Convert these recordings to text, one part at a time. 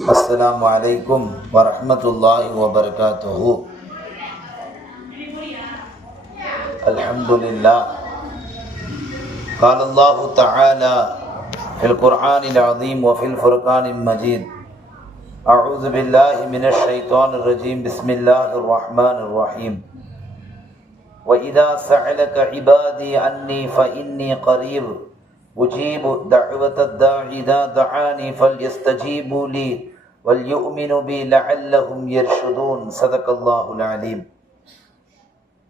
السلام عليكم ورحمة الله وبركاته. الحمد لله. قال الله تعالى في القرآن العظيم وفي الفرقان المجيد: أعوذ بالله من الشيطان الرجيم. بسم الله الرحمن الرحيم. وإذا سألك عبادي عني فإني قريب أجيب دعوة الداع إذا دعاني فليستجيبوا لي وَلْيُؤْمِنُوا بِي لَعَلَّهُمْ يَرْشُدُونَ. صدق الله العليم.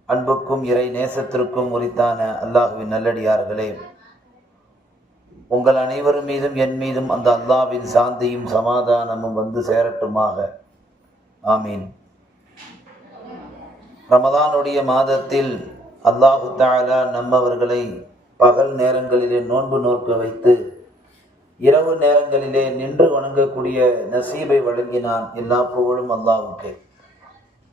அன்புக்கும் இறை நேசத்திற்கும் உரித்தான அல்லாஹ்வின் நல்லடியார்களே, உங்கள் அனைவரும் மீதும் என் மீதும் அந்த அல்லாஹ்வின் சாந்தியும் சமாதானமும் வந்து சேரட்டுமாக. ஆமீன். ரமதானுடைய மாதத்தில் அல்லாஹு தஆலா நம்மவர்களை பகல் நேரங்களிலே நோன்பு நோக்க வைத்து இரவு நேரங்களிலே நின்று வணங்கக்கூடிய நசீபை வழங்கினான். எல்லா புகழும் அல்லாஹ்வுக்கே.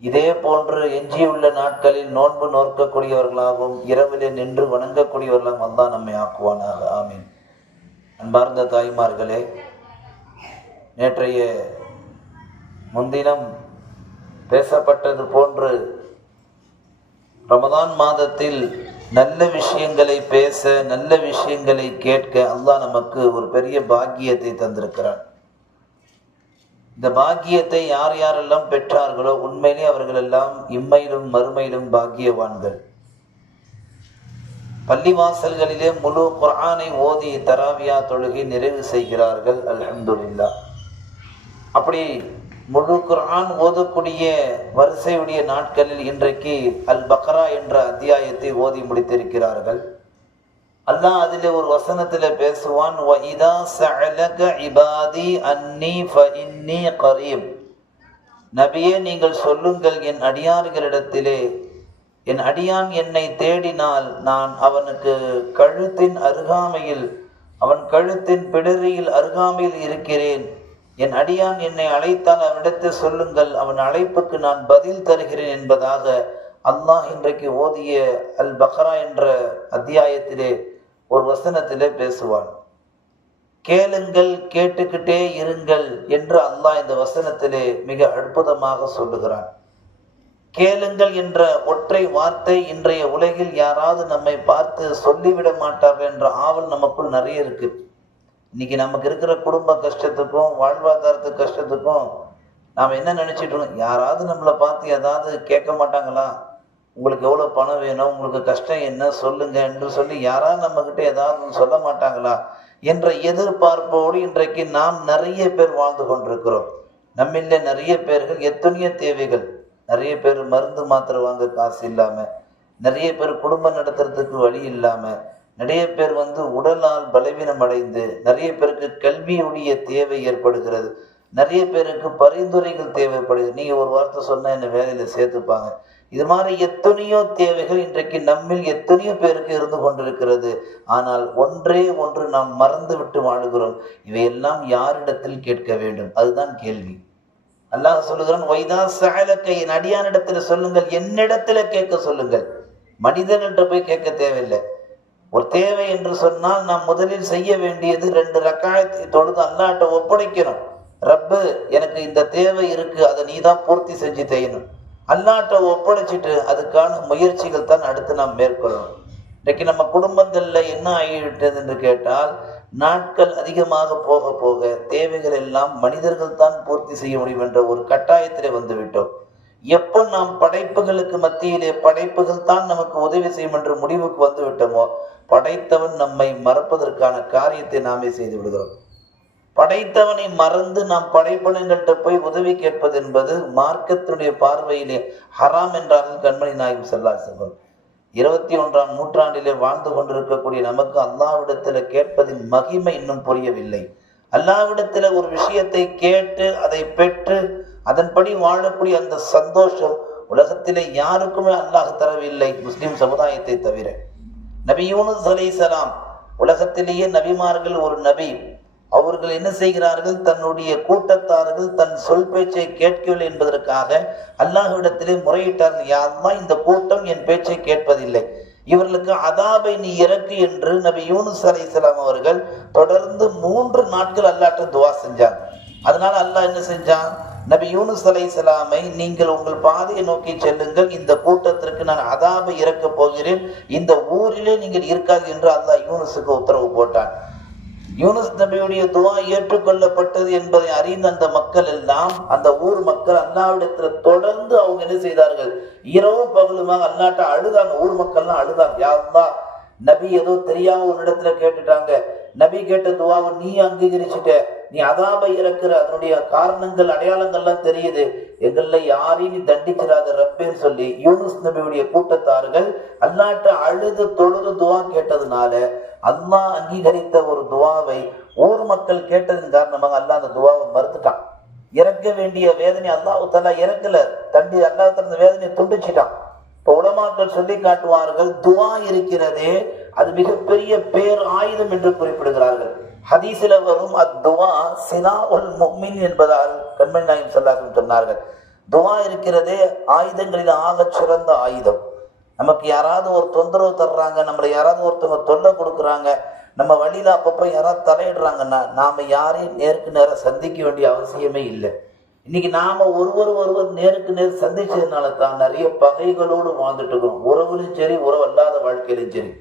இதே போன்று எஞ்சியுள்ள நாட்களில் நோன்பு நோக்கக்கூடியவர்களாகவும் இரவிலே நின்று வணங்கக்கூடியவர்களாகவும் அல்லாஹ் நம்மை ஆக்குவானாக. ஆமீன். அன்பார்ந்த தாய்மார்களே, நேற்றைய முன்தினம் பேசப்பட்டது போன்று ரமதான் மாதத்தில் நல்ல விஷயங்களை பேச, நல்ல விஷயங்களை கேட்க அல்லாஹ் நமக்கு ஒரு பெரிய பாக்கியத்தை தந்திருக்கிறான். இந்த பாக்கியத்தை யார் யாரெல்லாம் பெற்றார்களோ உண்மையிலே அவர்கள் எல்லாம் இம்மையிலும் மறுமையிலும் பாக்கியவான்கள். பள்ளிவாசல்களிலே முழு குர்ஆனை ஓதி தராவியா தொழுகை நிறைவு செய்கிறார்கள். அல்ஹம்துலில்லாஹ். அப்படி முழு குர்ஆன் ஓதக்கூடிய வரிசையுடைய நாட்களில் இன்றைக்கு அல் பக்ரா என்ற அத்தியாயத்தை ஓதி முடித்திருக்கிறார்கள். அல்லாஹ் அதிலே ஒரு வசனத்தில் பேசுவான்: وَإِذَا سَأَلَكَ عِبَادِي أَنِّي فَإِنِّي قَرِيبٌ. நபியே, நீங்கள் சொல்லுங்கள், என் அடியார்களிடத்திலே, என் அடியான் என்னை தேடினால் நான் அவனுக்கு கழுத்தின் அருகாமையில், அவன் கழுத்தின் பிடரியில் அருகாமையில் இருக்கிறேன். என் அடியான் என்னை அழைத்தால் அவனிடத்தில் சொல்லுங்கள், அவன் அழைப்புக்கு நான் பதில் தருகிறேன் என்பதாக அல்லாஹ் இன்றைக்கு ஓதிய அல் பக்ரா என்ற அத்தியாயத்திலே ஒரு வசனத்திலே பேசுவான். கேளுங்கள், கேட்டுக்கிட்டே இருங்கள் என்று அல்லாஹ் இந்த வசனத்திலே மிக அற்புதமாக சொல்லுகிறான். கேளுங்கள் என்ற ஒற்றை வார்த்தை இன்றைய உலகில் யாராவது நம்மை பார்த்து சொல்லிவிட மாட்டார்கள் என்ற ஆவல் நமக்குள் நிறைய இருக்கு. இன்னைக்கு நமக்கு இருக்கிற குடும்ப கஷ்டத்துக்கும் வாழ்வாதாரத்து கஷ்டத்துக்கும் நாம் என்ன நினைச்சிட்டு இருக்கோம்? யாராவது நம்மளை பார்த்து ஏதாவது கேட்க மாட்டாங்களா? உங்களுக்கு எவ்வளோ பணம் வேணும், உங்களுக்கு கஷ்டம் என்ன சொல்லுங்க என்று சொல்லி யாராவது நம்மக்கிட்ட ஏதாவது சொல்ல மாட்டாங்களா என்ற எதிர்பார்ப்போடு இன்றைக்கு நாம் நிறைய பேர் வாழ்ந்து கொண்டிருக்கிறோம். நம்மள நிறைய பேர்கள் எத்தனையோ தேவைகள், நிறைய பேர் மருந்து மாத்திரை வாங்க காசு இல்லாமல், நிறைய பேர் குடும்பம் நடத்துறதுக்கு வழி இல்லாமல், நிறைய பேர் உடலால் பலவீனம் அடைந்து, நிறைய பேருக்கு கல்வியுடைய தேவை ஏற்படுகிறது, நிறைய பேருக்கு பரிந்துரைகள் தேவைப்படுது. நீங்கள் ஒரு வார்த்தை சொன்னால் என்னை வேலையில் சேர்த்துப்பாங்க. இது மாதிரி எத்தனையோ தேவைகள் இன்றைக்கு நம்மில் எத்தனையோ பேருக்கு இருந்து கொண்டிருக்கிறது. ஆனால் ஒன்றே ஒன்று நாம் மறந்து விட்டு வாழுகிறோம். இவையெல்லாம் யாரிடத்தில் கேட்க வேண்டும்? அதுதான் கேள்வி. அல்லாஹ் சொல்லுகிறான்: வைதா சஅலக, என் அடியானிடத்தில் சொல்லுங்கள், என்னிடத்துல கேட்க சொல்லுங்கள். மனிதன்கிட்ட போய் கேட்க தேவையில்லை. ஒரு தேவை என்று சொன்னால் நாம் முதலில் செய்ய வேண்டியது 2 ரக்காயத்தை தொழுது அல்லாஹ்ட்ட ஒப்படைக்கணும். ரப்பு, எனக்கு இந்த தேவை இருக்கு, அதை நீ தான் பூர்த்தி செஞ்சு செய்யணும். அல்லாஹ்ட்ட ஒப்படைச்சிட்டு அதுக்கான முயற்சிகள் தான் அடுத்து நாம் மேற்கொள்ளணும். இன்றைக்கு நம்ம குடும்பங்கள்ல என்ன ஆகிவிட்டது என்று கேட்டால், நாட்கள் அதிகமாக போக போக தேவைகள் எல்லாம் மனிதர்கள் தான் பூர்த்தி செய்ய முடியும் என்ற ஒரு கட்டாயத்திலே வந்துவிட்டோம். எப்போ நாம் படைப்புகளுக்கு மத்தியிலே படைப்புகள் தான் நமக்கு உதவி செய்யும் என்ற முடிவுக்கு வந்து விட்டோமோ, படைத்தவன் நம்மை மறப்பதற்கான காரியத்தை நாமே செய்து விடுகிறோம். படைத்தவனை மறந்து நாம் படைப்பினங்கள்கிட்ட போய் உதவி கேட்பது என்பது மார்க்கத்தினுடைய பார்வையிலே ஹராம் என்றார்கள் கண்மணி நாயகம் ஸல்லல்லாஹு அலைஹி வஸல்லம். 21ஆம் நூற்றாண்டிலே வாழ்ந்து கொண்டிருக்கக்கூடிய நமக்கு அல்லாஹ்விடத்தில் கேட்பதின் மகிமை இன்னும் புரியவில்லை. அல்லாஹ்விடத்தில் ஒரு விஷயத்தை கேட்டு அதை பெற்று அதன்படி வாழக்கூடிய அந்த சந்தோஷம் உலகத்திலே யாருக்குமே அல்லாஹ் தரவில்லை, முஸ்லிம் சமுதாயத்தை தவிர. நபி யூனுஸ் அலைஹிஸ்ஸலாம், உலகத்திலேயே நபிமார்கள் ஒரு நபி, அவர்கள் என்ன செய்கிறார்கள்? தன்னுடைய கூட்டத்தார்கள் தன் சொல் பேச்சை கேட்கவில்லை என்பதற்காக அல்லாஹ்விடத்திலே முறையிட்டார்கள். யா அல்லாஹ், இந்த கூட்டம் என் பேச்சை கேட்பதில்லை, இவர்களுக்கு அதாபை நீ இறக்கு என்று நபி யூனுஸ் அலைஹிஸ்ஸலாம் அவர்கள் தொடர்ந்து 3 நாட்கள் அல்லாஹ்ட்ட துஆ செஞ்சாங்க. அதனால அல்லாஹ் என்ன செஞ்சான், நபி யூனுஸ் அலைஹிஸ்ஸலாமை நீங்கள் உங்கள் பாதையை நோக்கி செல்லுங்கள், இந்த கூட்டத்திற்கு நான் அதாபை இறக்கப் போகிறேன், இந்த ஊரிலே நீங்கள் இருக்காது என்று அல்லாஹ் யூனுஸுக்கு உத்தரவு போட்டான். யூனுஸ் நபியுடைய துவா ஏற்றுக்கொள்ளப்பட்டது என்பதை அறிந்த அந்த மக்கள் எல்லாம், அந்த ஊர் மக்கள் அல்லாஹ்விடத்துல தொடர்ந்து அவங்க என்ன செய்தார்கள், இரவும் பகலுமாக அல்லாஹ்ட்ட அழுதாங்க. ஊர் மக்கள்லாம் அழுதாங்க, யா அல்லாஹ், நபி ஏதோ தெரியாம உன்னிடத்துல கேட்டுட்டாங்க, நபி கேட்ட துவாவை நீ அங்கீகரிச்சுட்ட, நீ அதாபை இறக்குற, அதனுடைய காரணங்கள் அடையாளங்கள்லாம் தெரியுது, எங்கள்ல யாரையும் நீ தண்டிக்கிறாத ரப்பேன்னு சொல்லி யூனுஸ் நபியுடைய கூட்டத்தார்கள் அல்லாஹ்ட்ட அழுது தொழுது துவா கேட்டதுனால அல்லாஹ் அங்கீகரித்த ஒரு துவாவை ஊர் மக்கள் கேட்டதன் காரணமாக அல்லாஹ் அந்த துவாவை மறுத்துட்டான். இறக்க வேண்டிய வேதனை அல்லாஹ் தஆலா இறக்கல, அல்லாஹ் தஆலா வேதனையை துண்டிச்சிட்டான். இப்போ உலமாக்கள் சொல்லி காட்டுவார்கள், துவா இருக்கிறதே அது மிகப்பெரிய பேர் ஆயுதம் என்று குறிப்பிடுகிறார்கள். ஹதீஸில் வரும் அத்துவா சிலாஉல் முஃமின் என்பதால் கண்மணி நாயகம் ஸல்லல்லாஹு அலைஹி வஸல்லம் சொன்னார்கள், துவா இருக்கிறதே ஆயுதங்களில் ஆகச் சிறந்த ஆயுதம். நமக்கு யாராவது ஒரு தொந்தரவு தர்றாங்க, நம்மளை யாராவது ஒருத்தவங்க தொல்லை கொடுக்குறாங்க, நம்ம வழியில அப்பப்போ யாராவது தலையிடுறாங்கன்னா நாம யாரையும் நேருக்கு நேரம் சந்திக்க வேண்டிய அவசியமே இல்லை. இன்னைக்கு நாம ஒருவர் நேருக்கு நேர் சந்திச்சதுனால தான் நிறைய பகைகளோடு வாழ்ந்துட்டு இருக்கிறோம். உறவுலையும் சரி, உறவு அல்லாத வாழ்க்கையிலும் சரி.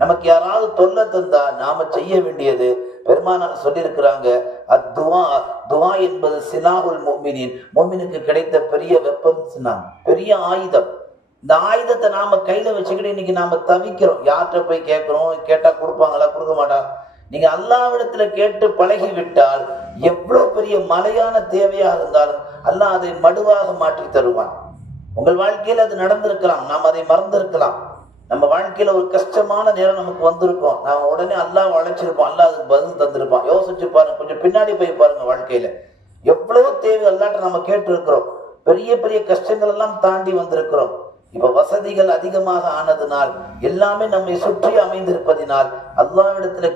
நமக்கு யாராவது தொல்லை தந்தா நாம செய்ய வேண்டியது, பெருமானார் சொல்லியிருக்கிறாங்க, அத்துவா, துவா என்பது சிலாஹுல் முஃமினின், முஃமினுக்கு கிடைத்த பெரிய வெப்பன், பெரிய ஆயுதம். இந்த ஆயுதத்தை நாம கையில வச்சுக்கிட்டு இன்னைக்கு நாம தவிக்கிறோம். யார்கிட்ட போய் கேட்கிறோம், கேட்டா கொடுப்பாங்களா, கொடுக்க மாட்டாங்க. நீங்க அல்லாஹ்விடத்துல கேட்டு பழகி விட்டால் எவ்வளவு பெரிய மலையான தேவையாக இருந்தாலும் அல்லாஹ் அதை மடுவாக மாற்றி தருவான். உங்கள் வாழ்க்கையில அது நடந்திருக்கலாம், நாம் அதை மறந்திருக்கலாம். நம்ம வாழ்க்கையில ஒரு கஷ்டமான நேரம் நமக்கு வந்திருக்கும், நாம உடனே அல்லாஹ் அழைச்சிருப்போம், அல்லாஹ் அதுக்கு பதில் தந்திருப்பான். யோசிச்சு பாருங்க, கொஞ்சம் பின்னாடி போய் பாருங்க, வாழ்க்கையில எவ்வளவு தேவை அல்லாஹ்ட்ட நம்ம கேட்டு இருக்கிறோம். பெரிய பெரிய கஷ்டங்கள் எல்லாம் தாண்டி வந்திருக்கிறோம். இப்ப வசதிகள் அதிகமாக ஆனதுனால், எல்லாமே நம்மை சுற்றி அமைந்திருப்பதினால் அல்லாஹ்விடத்துல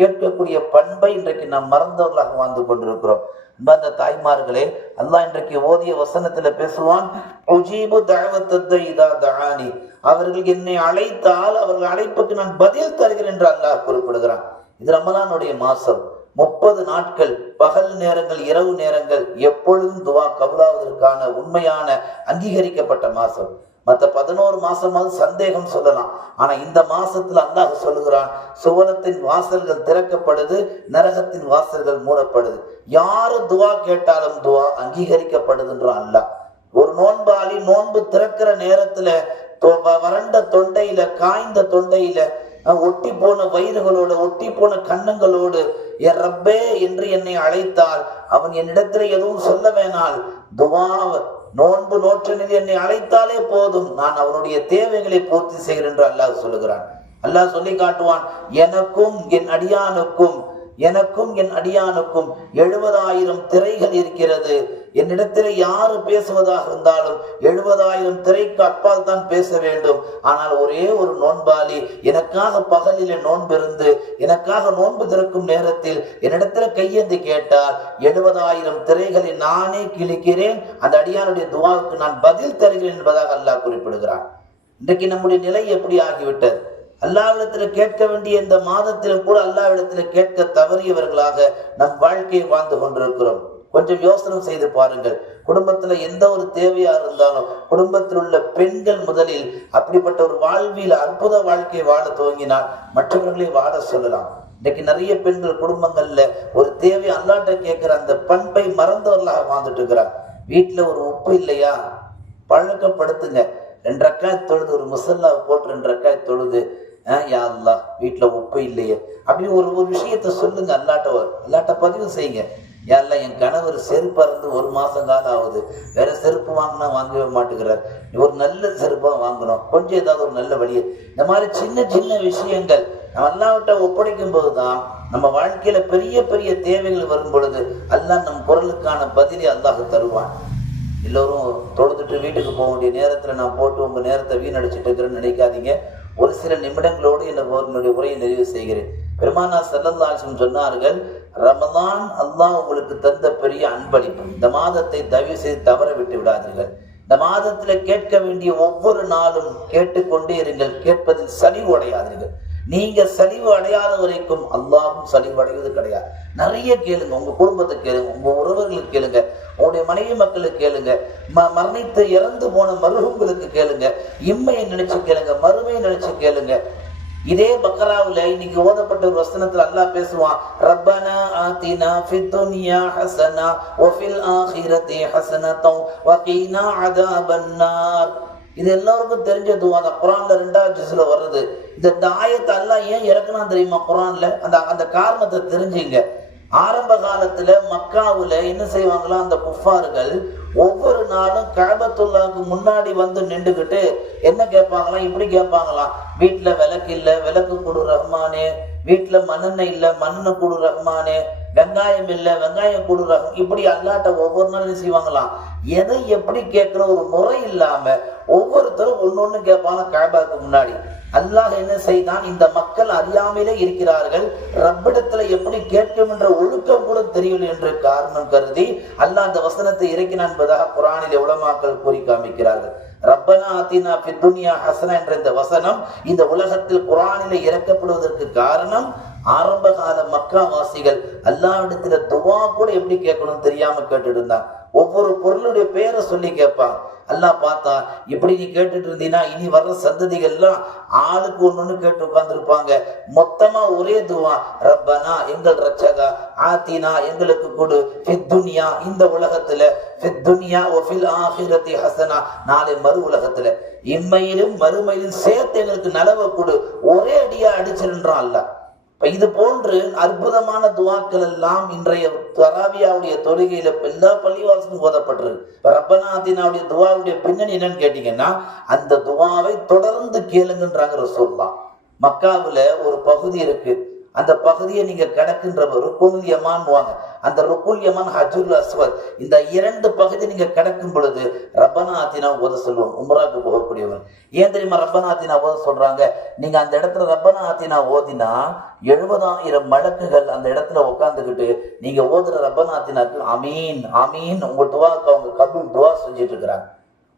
கேட்கக்கூடிய பண்பை இன்றைக்கு நாம் மறந்தவர்களாக வாழ்ந்து கொண்டிருக்கிறோம். அந்த தாய்மார்களே, அல்லாஹ் இன்றைக்கு ஓதிய வசனத்துல பேசுவான், உஜீபு தஅவத்தத் இதா தஆனி, அவர்கள் என்னை அழைத்தால் அவர்கள் அழைப்புக்கு நான் பதில் தருகிறேன் என்று அல்லாஹ் குறிப்பிடுகிறான். இது ரமலானுடைய மாசம். 30 நாட்கள், பகல் நேரங்கள், இரவு நேரங்கள், எப்பொழுதும் துவா கபூலாவதற்கான உண்மையான அங்கீகரிக்கப்பட்ட மாசம். மற்ற 11 மாசமாவது சந்தேகம் சொல்லலாம். ஆனா இந்த மாசத்துல அல்லாஹ் சொல்லுகிறான், சுவனத்தின் வாசல்கள் திறக்கப்படுது, நரகத்தின் வாசல்கள் மூடப்படுது. யாரு துவா கேட்டாலும் துவா அங்கீகரிக்கப்படுதுன்றான் அல்லாஹ். ஒரு நோன்பாளி நோன்பு திறக்கிற நேரத்துல வறண்ட தொண்டையில, காய்ந்த தொண்டையில, ஒட்டி போன வயிறுகளோடு, ஒட்டி போன கண்ணங்களோடு என் ரப்பே என்று என்னை அழைத்தால், அவன் என்னிடத்துல எதுவும் சொல்ல வேணால், துவா நோன்பு நோற்றனில் என்னை அழைத்தாலே போதும், நான் அவனுடைய தேவைகளை பூர்த்தி செய்கிறேன் என்று அல்லாஹ் சொல்லுகிறான். அல்லாஹ் சொல்லி காட்டுவான், எனக்கும் என் அடியானுக்கும் 70,000 திரைகள் இருக்கிறது. என்னிடத்தில் யாரு பேசுவதாக இருந்தாலும் 70,000 திரைக்கு அப்பால் தான் பேச வேண்டும். ஆனால் ஒரே ஒரு நோன்பாளி எனக்காக பகலிலே நோன்பிருந்து எனக்காக நோன்பு திறக்கும் நேரத்தில் என்னிடத்துல கையேந்தி கேட்டால் 70,000 திரைகளை நானே கிழிக்கிறேன், அந்த அடியானுடைய துவாவுக்கு நான் பதில் தருகிறேன் என்பதாக அல்லாஹ் குறிப்பிடுகிறான். இன்றைக்கு நம்முடைய நிலை எப்படி ஆகிவிட்டது? அல்லாஹ்விடத்துல கேட்க வேண்டிய இந்த மாதத்திலும் கூட அல்லாஹ்விடத்துல கேட்க தவறியவர்களாக நம் வாழ்க்கையை வாழ்ந்து கொண்டிருக்கிறோம். கொஞ்சம் யோசனை செய்து பாருங்கள். குடும்பத்துல எந்த ஒரு தேவையா இருந்தாலும், குடும்பத்தில் உள்ள பெண்கள் முதலில் அப்படிப்பட்ட ஒரு வாழ்வியல் அற்புத வாழ்க்கையை வாழ துவங்கினால் மற்றவர்களை வாழ சொல்லலாம். இன்னைக்கு நிறைய பெண்கள் குடும்பங்கள்ல ஒரு தேவை அல்லாஹ்ட்ட கேட்கிற அந்த பண்பை மறந்தவர்களாக வாழ்ந்துட்டு இருக்கிறார். வீட்டுல ஒரு உப்பு இல்லையா, பழக்கப்படுத்துங்க. 2 ரக்காத் தொழுது, ஒரு முசல்லா போட்டு 2 ரக்காத் தொழுது, யா அல்லாஹ் வீட்டுல உப்பு இல்லையே அப்படின்னு ஒரு விஷயத்த சொல்லுங்க. அல்லாட்ட பதிவு செய்யுங்க. யா அல்லாஹ், என் கணவர் செருப்பா இருந்து 1 மாசம் காலம் ஆகுது, வேற செருப்பு வாங்கினா வாங்கவே மாட்டேங்கிறார், ஒரு நல்ல செருப்பா வாங்கணும், கொஞ்சம் ஏதாவது ஒரு நல்ல வழியை. இந்த மாதிரி சின்ன சின்ன விஷயங்கள் நம்ம அல்லாஹ்விட்ட ஒப்படைக்கும் போதுதான் நம்ம வாழ்க்கையில பெரிய பெரிய தேவைகள் வரும் பொழுது அல்லாஹ் நம் குரலுக்கான பதிலை அல்லாஹ் தருவான். எல்லோரும் தொழுதுட்டு வீட்டுக்கு போக வேண்டிய நேரத்துல நான் போட்டு உங்க நேரத்தை வீணடிச்சுட்டு இருக்கிறேன்னு நினைக்காதீங்க. ஒரு சில நிமிடங்களோடு என்னுடைய உரையை நிறைவு செய்கிறேன். பெருமானார் ஸல்லல்லாஹு அலைஹி வஸல்லம் சொன்னார்கள், ரமலான் அல்லாஹ் உங்களுக்கு தந்த பெரிய அன்பளிப்பு. இந்த மாதத்தை தயவு செய்து தவற விட்டு விடாதீர்கள். இந்த மாதத்துல கேட்க வேண்டிய ஒவ்வொரு நாளும் கேட்டுக்கொண்டே இருங்கள். கேட்பதில் சலிவு அடையாதீர்கள். நீங்க சலிவு அடையாத வரைக்கும் அல்லாஹும் சலிவு அடைவது கிடையாது. நிறைய கேளுங்க, உங்க குடும்பத்துக்கு கேளுங்க, உங்க உறவர்களுக்கு கேளுங்க, உங்களுடைய மனைவி மக்களுக்கு கேளுங்க, மரணித்து இறந்து போன மருகங்களுக்கு கேளுங்க, இம்மையை நினைச்சு கேளுங்க, மறுமையை நினைச்சு கேளுங்க. இதே பக்கராவுல இன்னைக்கு ஓதப்பட்ட ஒரு வசனத்துல அல்லாஹ் பேசுவான், ரப்பனா ஆதினா ஃபித் துன்யா ஹஸனா வ ஃபில் ஆখিরাতি ஹஸனத்தன் வ கீனா அஸாபன்னார். இது எல்லாருக்கும் தெரிஞ்ச துவா தான். குர்ஆன்ல 2வது ஜுஸ்ல வருது. இந்த ஆயத்தை அல்லாஹ் ஏன் இறக்குனா தெரியுமா? குர்ஆன்ல அந்த காரணத்தை தெரிஞ்சுங்க. ஆரம்ப காலத்துல மக்காவுல என்ன செய்வாங்களா, அந்த குஃபார்கள் ஒவ்வொரு நாளும் கஅபத்துல்லாஹ்க்கு முன்னாடி வந்து நின்றுகிட்டு என்ன கேட்பாங்களாம், இப்படி கேட்பாங்களாம், வீட்டுல விளக்கு இல்ல, விளக்கு கொடு ரஹ்மானே, வீட்டுல மண்ணெண்ணெய் இல்ல, மண்ணெண்ணெய் கொடு ரஹ்மானே, வெங்காயம் இல்ல, வெங்காயம் கொடு ரஹ்மான். இப்படி அல்லாட்ட ஒவ்வொரு நாளும் செய்வாங்களாம். எதை எப்படி கேட்கிற ஒரு முறை இல்லாம ஒவ்வொருத்தரும் ஒன்னொன்னு கேட்பாங்க கஅபாக்கு முன்னாடி. அல்லாஹ் என்ன செய்தான், இந்த மக்கள் அறியாமலே இருக்கிறார்கள், ரப்பிடத்துல எப்படி கேட்கும் என்ற ஒழுக்கம் கூட தெரியவில்லை என்ற காரணம் கருதி அல்லாஹ் அந்த வசனத்தை இறக்கினான் என்பதாக குர்ஆனில் உலமாக்கள் கூறி காமிக்கிறார்கள். ரப்பனா ஆதினா ஃபித் துன்யா ஹஸனா என்ற இந்த வசனம் இந்த உலகத்தில் குர்ஆனிலே இறக்கப்படுவதற்கு காரணம், ஆரம்ப கால மக்கா வாசிகள் அல்லாஹ்விடத்துல துஆ கூட எப்படி கேட்கணும் தெரியாம கேட்டுட்டு இருந்தாங்க. ஒவ்வொரு பொருளுடைய பெயரை சொல்லி கேட்பாங்க. அல்லாஹ் பார்த்தா, இப்படி நீ கேட்டுட்டு இருந்தீங்கன்னா இனி வர்ற சந்ததிகள் எல்லாம் ஆளுக்கு ஒண்ணு கேட்டு உட்கார்ந்துருப்பாங்க. மொத்தமா ஒரே துவா, ரப்பனா எங்கள் ரட்சகா, ஆத்தினா எங்களுக்கு கொடு, ஃபித் துன்யா இந்த உலகத்துல, ஃபித் துன்யா வ ஃபில் ஆখিরাতি ஹஸனா நாளை மறு உலகத்துல, இம்மையிலும் மறுமையிலும் சேர்த்து எங்களுக்கு நலவை கொடு, ஒரே அடியா அடிச்சிருன்றான் அல்லாஹ். இது போன்று அற்புதமான துவாக்கள் எல்லாம் இன்றைய தராவியாவுடைய தொழுகையில எல்லா பள்ளிவாசலும் ஓதப்பட்டிருக்கு. ரப்பனா ஆதினாவுடைய துவாவுடைய பின்னணி என்னன்னு கேட்டீங்கன்னா, அந்த துவாவை தொடர்ந்து கேளுங்கன்றாங்க ரசூலுல்லாஹ். மக்காவுல ஒரு பகுதி இருக்கு, அந்த பகுதியை நீங்க கடக்கின்ற ருக்குல் யமான் வாங்க, அந்த ருக்குல் யமான் ஹஜ்ருல் அஸ்வத், இந்த 2 பகுதி நீங்க கடக்கும் பொழுது ரப்பனா ஆதினா ஓத சொல்லுவோம். உம்ராக்கு போகக்கூடியவங்க ஏன் தெரியுமா ரப்பனா ஆதினா ஓத சொல்றாங்க? நீங்க அந்த இடத்துல ரப்பனா ஆதினா ஓதினா 70,000 மலக்குகள் அந்த இடத்துல உட்கார்ந்துக்கிட்டு நீங்க ஓதுற ரப்பனா ஆதினாக்கு அமீன் அமீன் உங்க துவாக்கு அவங்க கபூல் துவா செஞ்சுட்டு இருக்கிறாங்க.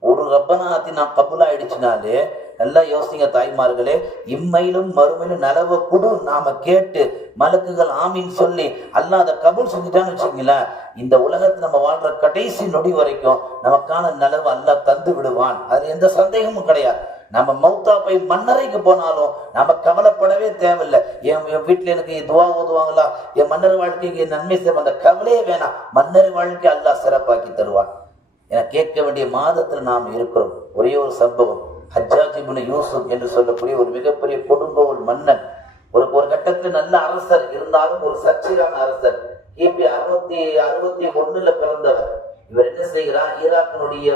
ஒரு ரப்பனா ஆதினா கபூல் ஆயிடுச்சுனாலே நல்லா யோசிங்க தாய்மார்களே, இம்மையிலும் மறுமையிலும் நலவை குடு நாம கேட்டு மலக்குகள் ஆமீன் சொல்லி அல்லாஹ் அதை கபூல் செஞ்சுட்டான்னு வச்சுக்கீங்களேன், இந்த உலகத்துல நம்ம வாழ்ற கடைசி நொடி வரைக்கும் நமக்கான நலவை அல்லாஹ் தந்து விடுவான். அது எந்த சந்தேகமும் கிடையாது. நம்ம மௌத்தா போய் மன்னரைக்கு போனாலும் நம்ம கவலைப்படவே தேவையில்லை. என் வீட்டுல எனக்கு துவா ஓதுவாங்களா, என் மன்னர் வாழ்க்கைக்கு நன்மை செய்வோம், அந்த கவலையே வேணாம். மன்னர் வாழ்க்கை அல்லாஹ் சிறப்பாக்கி தருவான். என கேட்க வேண்டிய மாதத்துல நாம் இருக்கிறோம். ஒரே ஒரு சம்பவம், ஹஜ்ஜாஜ் இப்னு யூசுப் என்று சொல்லக்கூடிய ஒரு மிகப்பெரிய கொடுங்கோ ஒரு மன்னன், ஒரு கட்டத்தில் நல்ல அரசர் இருந்தாலும் ஒரு சர்ச்சையான அரசர். கிபி 661 பிறந்தவர். இவர் என்ன செய்கிறார், ஈராக்கினுடைய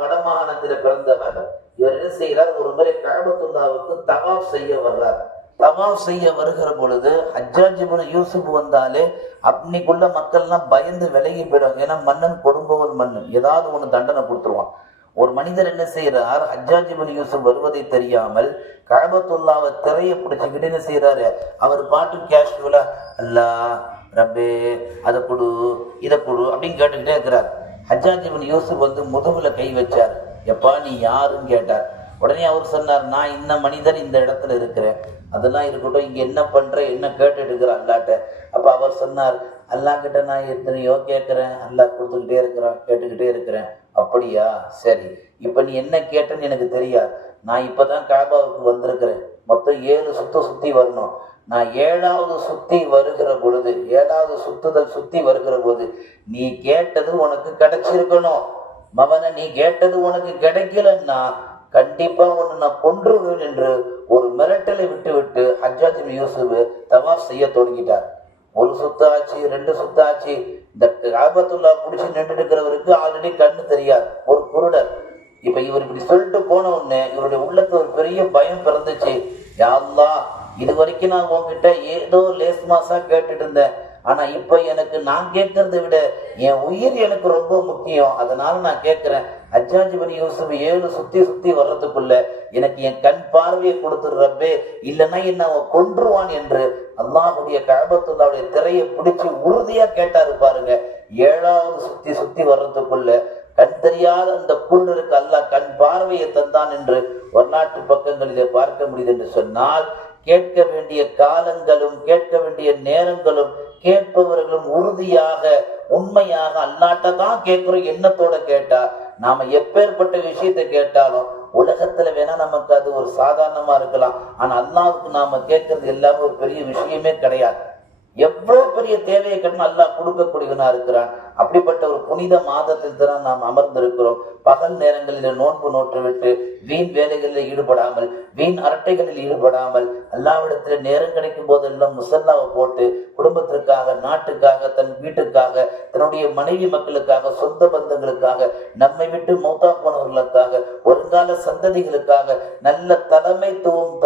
வடமாகாணத்தில பிறந்தவர். இவர் என்ன செய்கிறார், ஒரு முறை கஅபத்துல்லாஹ்வுக்கு தவாஃப் செய்ய வர்றார். தவாஃப் செய்ய வருகிற பொழுது ஹஜ்ஜாஜ் இப்னு யூசுப் வந்தாலே அன்னைக்குள்ள மக்கள் எல்லாம் பயந்து விலகி போயிடுவாங்க. ஏன்னா மன்னன் கொடுங்கோல் மன்னன், ஏதாவது ஒண்ணு தண்டனை கொடுத்துருவான். ஒரு மனிதர் என்ன செய்யறார், ஹஜ்ஜாஜ் இப்னு யூசுப் வருவதை தெரியாமல் கஅபத்துல்லாஹ்வை திரையை பிடிச்சுக்கிட்டு என்ன செய்யறாரு, அவர் பாட்டு கேஷுவலா அல்லாஹ் ரப்பே அதை கொடு இதை கொடு அப்படின்னு கேட்டுக்கிட்டே இருக்கிறார். ஹஜ்ஜாஜ் இப்னு யூசுப் வந்து முதுகுல கை வச்சார். எப்பா நீ யாருன்னு கேட்டார். உடனே அவர் சொன்னார், நான் இந்த மனிதர் இந்த இடத்துல இருக்கிறேன். அதெல்லாம் இருக்கட்டும், இங்க என்ன பண்ற, என்ன கேட்டுட்டு இருக்கிற அல்லாட்ட. அப்ப அவர் சொன்னார், அல்லா கிட்ட நான் எத்தனையோ கேட்கிறேன், அல்லாஹ் கொடுத்துக்கிட்டே இருக்கிறான், கேட்டுக்கிட்டே இருக்கிறேன். அப்படியா, சரி, இப்ப நீ என்ன கேட்டன்னு எனக்கு தெரியாது. நான் இப்பதான் காபாவுக்கு வந்திருக்கிறேன். மொத்தம் 7 சுத்தி வரணும். நான் 7வது சுத்தி வருகிற பொழுது, 7வது சுத்துதல் சுத்தி வருகிற போது நீ கேட்டது உனக்கு கிடைச்சிருக்கணும். மவனை நீ கேட்டது உனக்கு கிடைக்கலன்னா கண்டிப்பா ஒண்ணு நான் கொன்றுவேன் என்று ஒரு மிரட்டலை விட்டு ஹஜ்ஜாஜ் இப்னு யூசுப் தவாஃப் செய்ய தொடங்கிட்டார். 1 சுத்து ஆச்சு, 2 சுத்து ஆச்சு. இந்த கஅபத்துல்லாஹ் பிடிச்சி நின்று இருக்கிறவருக்கு ஆல்ரெடி கண்ணு தெரியாது, ஒரு குருடர். இப்ப இவர் இப்படி சொல்லிட்டு போன உடனே இவருடைய உள்ளத்துல ஒரு பெரிய பயம் பிறந்துச்சு. யா அல்லாஹ், இது வரைக்கும் நான் உன்கிட்ட ஏதோ லேஸ் மாசா கேட்டுட்டு இருந்தேன். ஆனா இப்ப எனக்கு நான் கேட்கறதை விட என் உயிர் எனக்கு ரொம்ப முக்கியம். அதனால நான் கேட்கிறேன், ஹஜ்ஜாஜ் இப்னு யூசுப் 7 சுத்தி வர்றதுக்குள்ள எனக்கு என் கண் பார்வையை கொடுத்துடுறப்பே, இல்லைன்னா என்ன அவன் கொன்றுவான் என்று அல்லாஹுடைய கஅபத்துல்லாஹ்வுடைய திரையை பிடிச்சு உறுதியா கேட்டாரு பாருங்க. 7வது சுத்தி வர்றதுக்குள்ள கண் தெரியாத அந்த குருடருக்கு அல்லாஹ் கண் பார்வையை தந்தான் என்று வரலாற்று பக்கங்களிலே பார்க்க முடியுது என்று சொன்னால், கேட்க வேண்டிய காலங்களும் கேட்க வேண்டிய நேரங்களும் கேட்பவர்களும் உறுதியாக உண்மையாக அல்லாட்ட தான் கேட்கிறோம் எண்ணத்தோட கேட்டா நாம எப்பேற்பட்ட விஷயத்தை கேட்டாலும் உலகத்துல வேணா நமக்கு அது ஒரு சாதாரணமா இருக்கலாம். ஆனா அல்லாவுக்கு நாம கேட்கறது எல்லாமே ஒரு பெரிய விஷயமே கிடையாது. எவ்வளவு பெரிய தேவையை கண்டு அல்லாஹ் கொடுக்கக்கூடியவனா இருக்கிறான். அப்படிப்பட்ட ஒரு புனித மாதத்தில் தான் நாம் அமர்ந்திருக்கிறோம். பகல் நேரங்களில் நோன்பு நோற்று விட்டு வீண் வேலைகளில் ஈடுபடாமல் வீண் அரட்டைகளில் ஈடுபடாமல் அல்லாவிடத்தில் நேரம் கிடைக்கும் போதெல்லாம் முசல்லாவை போட்டு குடும்பத்திற்காக நாட்டுக்காக தன் வீட்டுக்காக தன்னுடைய மனைவி மக்களுக்காக சொந்த பந்தங்களுக்காக நம்மை விட்டு மௌத்தா போனவர்களுக்காக வருங்கால சந்ததிகளுக்காக நல்ல தலைமைத்துவம்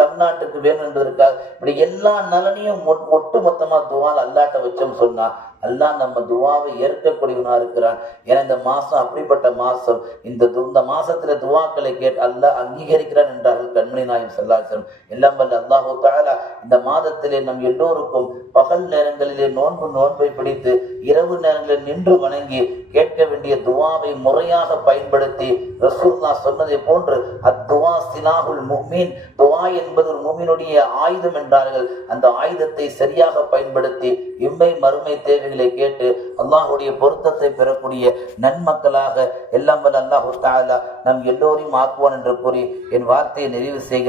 தமிழ்நாட்டுக்கு வேணும் என்பதற்காக இப்படி எல்லா நலனையும் ஒட்டு மொத்தமா துவால் அல்லாட்ட வச்சோம் சொன்னா அல்லாஹ் நம்ம துவாவை ஏற்கக்கூடியவனா இருக்கிறான். ஏன்னா இந்த மாசம் அப்படிப்பட்ட மாசம். இந்த மாசத்துல துவாக்களை கேட்டு அல்லாஹ் அங்கீகரிக்கிறான் என்றார்கள் கண்மணி நாயகம் ஸல்லல்லாஹு அலைஹி வஸல்லம். எல்லாம் வல்ல அல்லாஹு தஆலா இந்த மாதத்திலே நம் எல்லோருக்கும் பகல் நேரங்களிலே நோன்பை பிடித்து இரவு நேரங்களில் நின்று வணங்கி கேட்க வேண்டிய துவாவை முறையாக பயன்படுத்தி ரசூலுல்லாஹ் சொன்னதை போன்று அத்துவா சிலாஹுல் முஃமின், துவா என்பது ஒரு முஃமினுடைய ஆயுதம் என்றார்கள். அந்த ஆயுதத்தை சரியாக பயன்படுத்தி இம்மை மறுமை தேவைகளை கேட்டு அல்லாஹுடைய பொருத்தத்தை பெறக்கூடிய நன்மக்களாக எல்லாம் வல்ல அல்லாஹு தஆலா நம் எல்லோரையும் ஆக்குவான் என்று கூறி என் வார்த்தையை நிறைவு செய்கிறேன்.